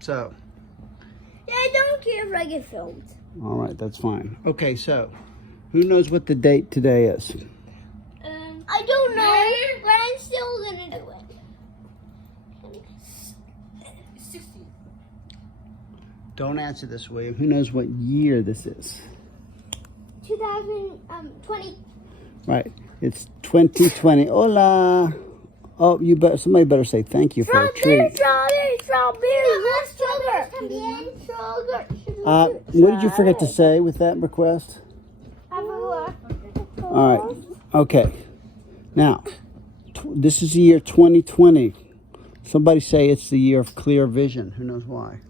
So. Yeah, I don't care if I get filmed. All right, that's fine. Okay, so who knows what the date today is? I don't know, but I'm still gonna do it. 60. Don't answer this, William. Who knows what year this is? 2020. Right. It's 2020. Hola. Oh, somebody better say thank you for a treat. Strawberry. What did you forget to say with that request? Everywhere. All right. Okay. Now, this is the year 2020. Somebody say it's the year of clear vision. Who knows why?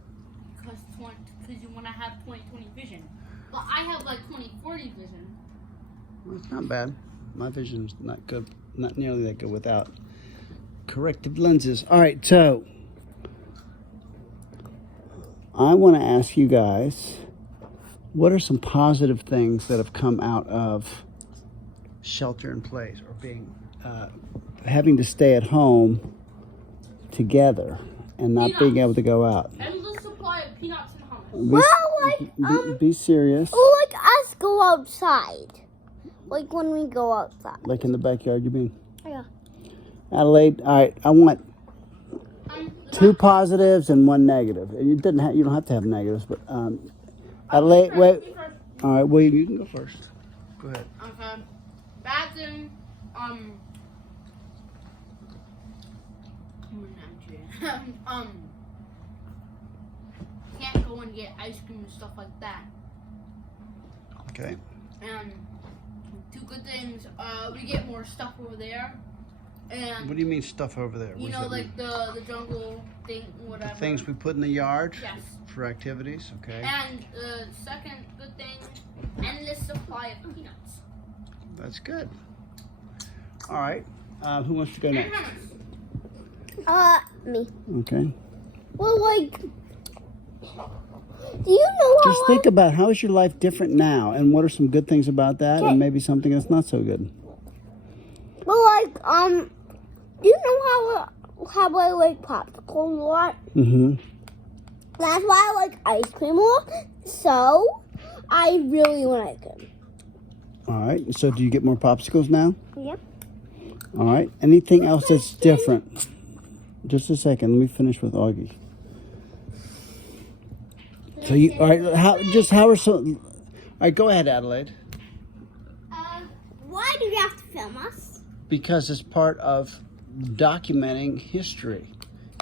Because you want to have 20/20 vision. But I have like 20/40 vision. Well, it's not bad. My vision's not good. Not nearly that good without corrective lenses. All right, so I want to ask you guys, what are some positive things that have come out of shelter in place or being having to stay at home together and not being able to go out? Endless supply of peanuts and hummus. Be serious. Or like us go outside. Like when we go outside. Like in the backyard, you mean? Yeah. Adelaide, all right, I want 2 positives and 1 negative. You don't have to have negatives, but Adelaide, wait. All right, William, you can go first. Go ahead. Okay. Bad thing, can't go and get ice cream and stuff like that. Okay. And 2 good things, we get more stuff over there. And What do you mean stuff over there? you What does know, that like the jungle thing, whatever. mean? Things we put in the yard Yes. for activities, okay. And the second good thing, endless supply of peanuts. That's good. All right, who wants to go And next? hummus. Me. Okay. Well, like, do you know how Just think about how is your life different now, and what are some good things about that, and maybe something that's not so good. Well, like, do you know how I like popcorn a lot? Mm-hmm. That's why I like ice cream a lot. So, I really like it. All right. So, do you get more popsicles now? Yep. All right. Anything else that's different? Just a second. Let me finish with Augie. So you all right? How are some? All right. Go ahead, Adelaide. Why do you have to film us? Because it's part of documenting history,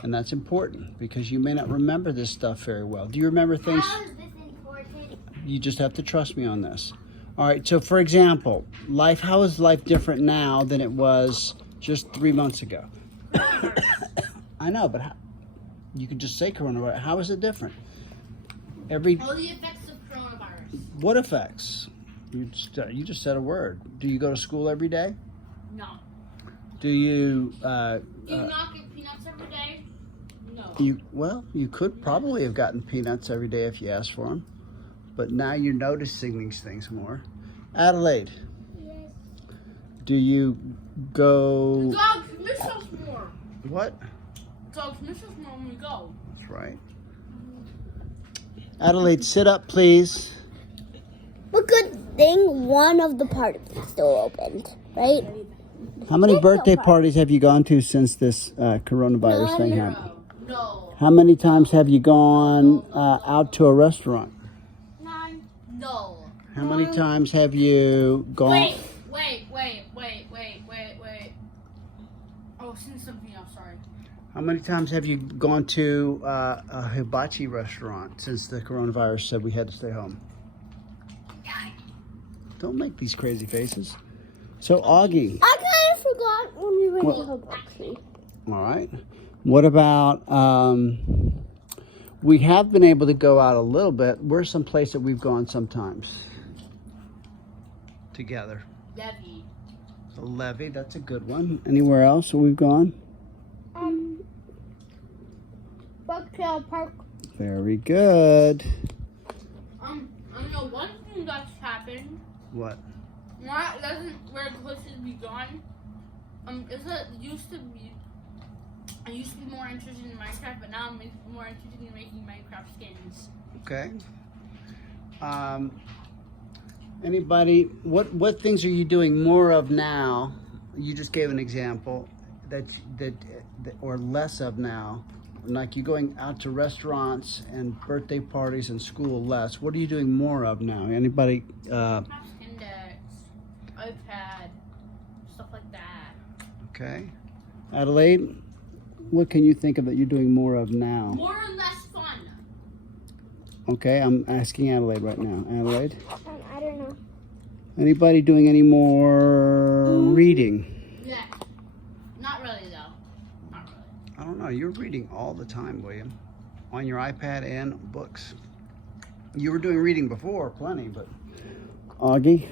and that's important because you may not remember this stuff very well. Do you remember things? How is this important? You just have to trust me on this. All right. So, for example, life. How is life different now than it was just 3 months ago? I know, but you could just say coronavirus. How is it different? All the effects of coronavirus. What effects? You just said a word. Do you go to school every day? No. Do you? Do you not get peanuts every day? No. You could probably have gotten peanuts every day if you asked for them, but now you're noticing these things more. Adelaide. Yes. Do you go? Dogs miss us more. What? Dogs miss us more when we go. That's right. Adelaide, sit up, please. But good thing one of the parties is still opened, right? How many birthday parties have you gone to since this coronavirus thing happened? No. How many times have you gone out to a restaurant? None. No. How many times have you gone? Wait. Oh, since something else, sorry. How many times have you gone to a hibachi restaurant since the coronavirus said we had to stay home? Don't make these crazy faces. So, Augie. I kind of forgot when we went Well- to hibachi. All right. What about, we have been able to go out a little bit. Where's some place that we've gone sometimes? Together. Levy. The levee, that's a good one. Anywhere else that we've gone? Bucktail Park. Very good. I know one thing that's happened. What? Not doesn't where places be gone. It used to be I used to be more interested in Minecraft, but now I'm more interested in making Minecraft skins. Okay. Anybody? What things are you doing more of now? You just gave an example that or less of now. Like you're going out to restaurants and birthday parties and school less. What are you doing more of now? Anybody? Index, iPad, stuff like that. Okay. Adelaide, what can you think of that you're doing more of now? More or less fun. Okay, I'm asking Adelaide right now. Adelaide? I don't know. Anybody doing any more reading? Yeah. Not really though. Not really. I don't know. You're reading all the time, William. On your iPad and books. You were doing reading before, plenty, but... Augie?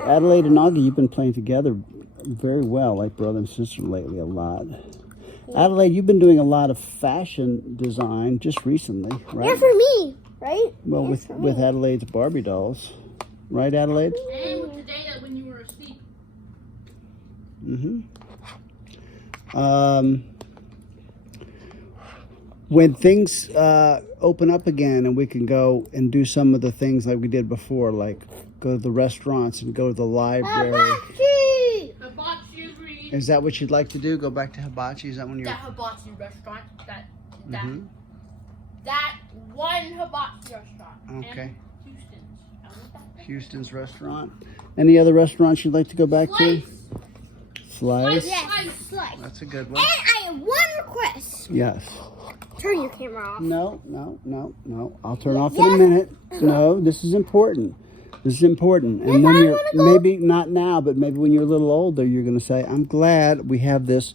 Adelaide and Augie, you've been playing together very well, like brother and sister lately, a lot. Adelaide, you've been doing a lot of fashion design just recently, right? Yeah, for me, right? Well, with Adelaide's Barbie dolls. Right, Adelaide? And with the day that when you were asleep. Mm-hmm. When things open up again and we can go and do some of the things like we did before, like go to the restaurants and go to the library. Hibachi agreed. Is that what you'd like to do? Go back to Hibachi? Is that when you're... That hibachi restaurant. That one hibachi restaurant. Okay. And Houston's. I want that. Houston's restaurant. Any other restaurants you'd like to go back to? Slice. Slice? Yes, slice. That's a good And one. I have one request. Yes. Turn your camera off. No. I'll turn off in a minute. No, this is important. This is important. And when you're, maybe not now, but maybe when you're a little older, you're going to say, I'm glad we have this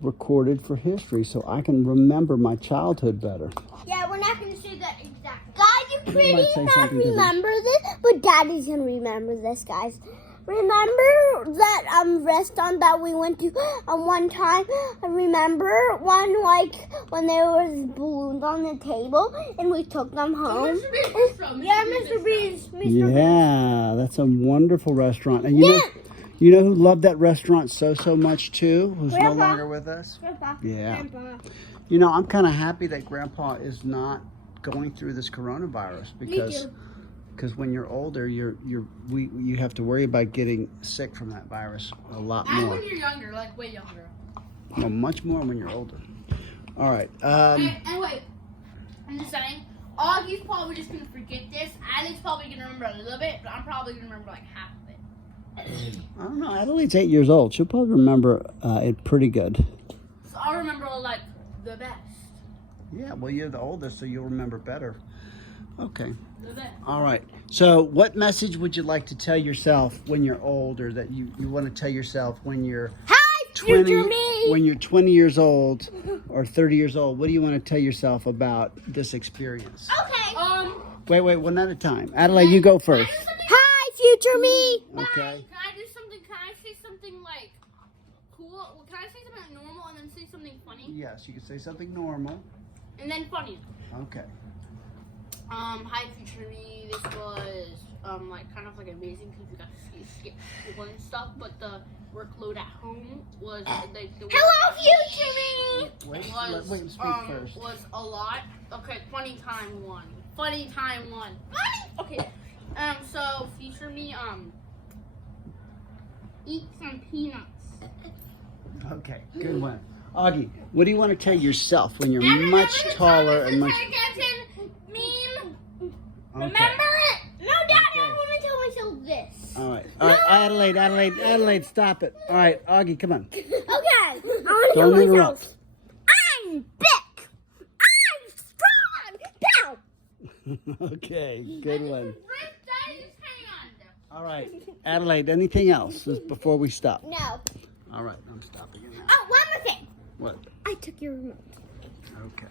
recorded for history so I can remember my childhood better. Yeah, we're not going to say that exactly. Guys, you pretty might say not something different. remember this, but Daddy's going to remember this, guys. Remember that restaurant that we went to one time? Remember one, like, when there was balloons on the table and we took them home? Yeah, Mr. Bean's. Yeah, that's a wonderful restaurant. And you know who loved that restaurant so much too? Who's Grandpa. no longer with us? Grandpa. Yeah. Grandpa. You know, I'm kind of happy that Grandpa is not going through this coronavirus because when you're older, you have to worry about getting sick from that virus a lot And more. when you're younger, like way younger. Well, much more when you're older. All right. And wait, I'm just saying, Augie's probably just gonna forget this. Adelaide's probably gonna remember a little bit, but I'm probably gonna remember like half of it. I don't know. Adelaide's 8 years old. She'll probably remember it pretty good. So I'll remember like the best. Yeah. Well, you're the oldest, so you'll remember better. Okay. The best. All right. So what message would you like to tell yourself when you're older that you want to tell yourself when you're Hi, 20, future me. when you're 20 years old or 30 years old? What do you want to tell yourself about this experience? Okay. Wait, one at a time. Adelaide, you go first. Hi, future me. Okay. Can I do something? Can I say something like cool? Well, can I say something normal and then say something funny? Yes, you can say something normal. And then funny. Okay. Hi future me. This was like kind of like amazing because we got to skip school and stuff, but the workload at home was like the Hello, future me. Wait, was speak first. was a lot. Okay, funny time one. Funny. Okay. So future me eat some peanuts. Okay, good one. Augie, what do you want to tell yourself when you're much taller and much... Remember it? No, Daddy, I want to tell myself this. All right, Adelaide, stop it. All right, Augie, come on. Okay, I want to tell Don't interrupt. myself. I'm big. I'm strong. Down. Okay, good one. Rip Daddy's hand. All right, Adelaide, anything else before we stop? No. All right, I'm stopping you now. Oh, one more thing. What? I took your remote. Okay.